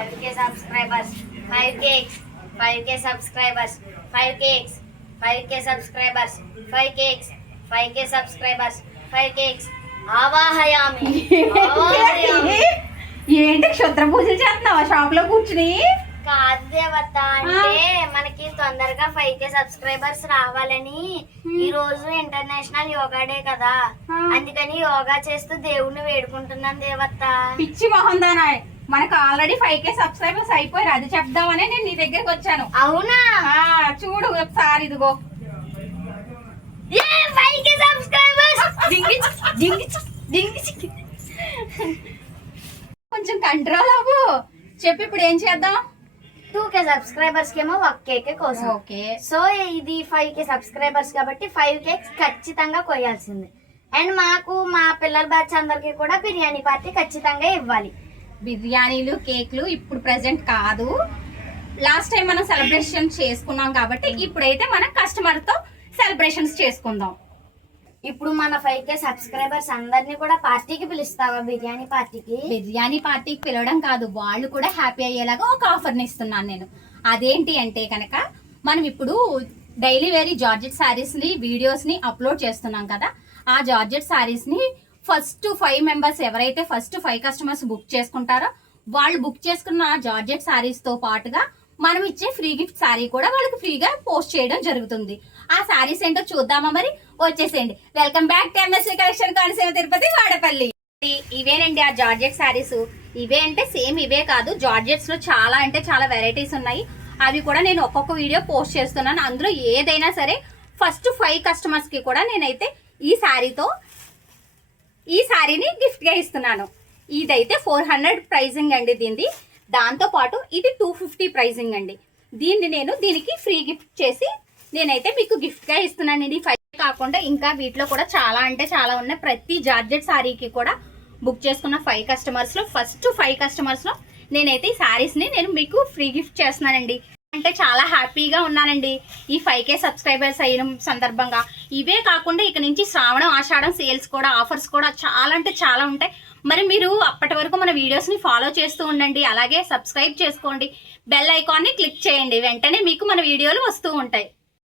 5K subscribers, 5K, 5K subscribers, 5K, 5K subscribers, 5K, 5K subscribers, 5K. ఆవాహయామి ఆవాహయామి. ఏంటి క్షుద్ర పూజలు చేస్తున్నావా షాప్ లో కూర్చుని? కాదు దేవత, అంటే మనకి తొందరగా 5K సబ్స్క్రైబర్స్ రావాలని ఈ రోజు ఇంటర్నేషనల్ యోగా డే కదా, అందుకని యోగా చేస్తూ దేవుణ్ణి వేడుకుంటున్నాను దేవత. పిచ్చి మొహం దానా, మనకు ఆల్రెడీ 5K సబ్స్క్రైబర్స్ అయిపోయారు, అది చెప్దామనే నేను నీ దగ్గరికి వచ్చాను. అవునా? చూడు ఒకసారి, ఇదిగో 5K సబ్స్క్రైబర్స్. కొంచెం కంట్రోల్ అవ్వు. చెప్పి ఇప్పుడు ఏం చేద్దాం? 2K సబ్స్క్రైబర్స్ కేమో 1K కోసం. ఓకే, సో ఇది 5K సబ్స్క్రైబర్స్ కాబట్టి 5K ఖచ్చితంగా కొయ్యాల్సింది. అండ్ మాకు మా పిల్లల బ్యాచ్ అందరికి కూడా బిర్యానీ పార్టీ ఖచ్చితంగా ఇవ్వాలి. బిర్యానీలు కేక్లు ఇప్పుడు ప్రెసెంట్ కాదు, లాస్ట్ టైం మనం సెలబ్రేషన్ చేసుకున్నాం కాబట్టి ఇప్పుడైతే మనం కస్టమర్ తో సెలబ్రేషన్స్ చేసుకుందాం. ఇప్పుడు మన 5K సబ్స్క్రైబర్స్ అందరినీ కూడా పార్టీకి పిలుస్తావా? బిర్యానీ పార్టీకి? బిర్యానీ పార్టీకి పిలవడం కాదు, వాళ్ళు కూడా హ్యాపీ అయ్యేలాగా ఒక ఆఫర్ని ఇస్తున్నాను నేను. అదేంటి అంటే కనుక మనం ఇప్పుడు డైలీ వేరీ జార్జెట్ శారీస్ ని వీడియోస్ ని అప్లోడ్ చేస్తున్నాం కదా, ఆ జార్జెట్ శారీస్ ని ఫస్ట్ 5 మెంబర్స్ ఎవరైతే ఫస్ట్ 5 కస్టమర్స్ బుక్ చేసుకుంటారో వాళ్ళు బుక్ చేసుకున్న జార్జెట్ శారీస్ తో పాటుగా మనం ఇచ్చే ఫ్రీ గిఫ్ట్ శారీ కూడా వాళ్ళకి ఫ్రీగా పోస్ట్ చేయడం జరుగుతుంది. ఆ శారీస్ ఏంటో చూద్దామా? మరి వచ్చేసేయండి. Welcome back to MSV collection, Konaseema, Tirupati, Vadapalli. ఇవేనండి ఆ జార్జెట్ శారీస్. ఇవే అంటే సేమ్ ఇవే కాదు, జార్జెట్స్ లో చాలా అంటే చాలా వెరైటీస్ ఉన్నాయి. అవి కూడా నేను ఒక్కొక్క వీడియో పోస్ట్ చేస్తున్నాను. అందులో ఏదైనా సరే ఫస్ట్ 5 కస్టమర్స్ కి కూడా నేనైతే ఈ శారీని గిఫ్ట్ గా ఇస్తున్నాను. ఇదైతే 400 ప్రైజింగ్ అండి దీనిది. దాంతో పాటు ఇది 250 ప్రైజింగ్ అండి. దీనికి ఫ్రీ గిఫ్ట్ చేసి నేనైతే మీకు గిఫ్ట్ గా ఇస్తున్నాను. ఇది 5 కాకుండా ఇంకా వీటిలో కూడా చాలా అంటే చాలా ఉన్నాయి. ప్రతి జార్జెట్ శారీకి కూడా బుక్ చేసుకున్న 5 కస్టమర్స్ లో ఫస్ట్ 5 కస్టమర్స్ లో నేనైతే ఈ శారీస్ ని నేను మీకు ఫ్రీ గిఫ్ట్ చేస్తున్నానండి. అంటే చాలా హ్యాపీగా ఉన్నానండి ఈ 5K సబ్స్క్రైబర్స్ అయిన సందర్భంగా. ఇవే కాకుండా ఇక నుంచి శ్రావణం, ఆషాఢం సేల్స్ కూడా, ఆఫర్స్ కూడా చాలా అంటే చాలా ఉంటాయి. మరి మీరు అప్పటి వరకు మన వీడియోస్ని ఫాలో చేస్తూ ఉండండి. అలాగే సబ్స్క్రైబ్ చేసుకోండి, బెల్ ఐకాన్ని క్లిక్ చేయండి, వెంటనే మీకు మన వీడియోలు వస్తూ ఉంటాయి.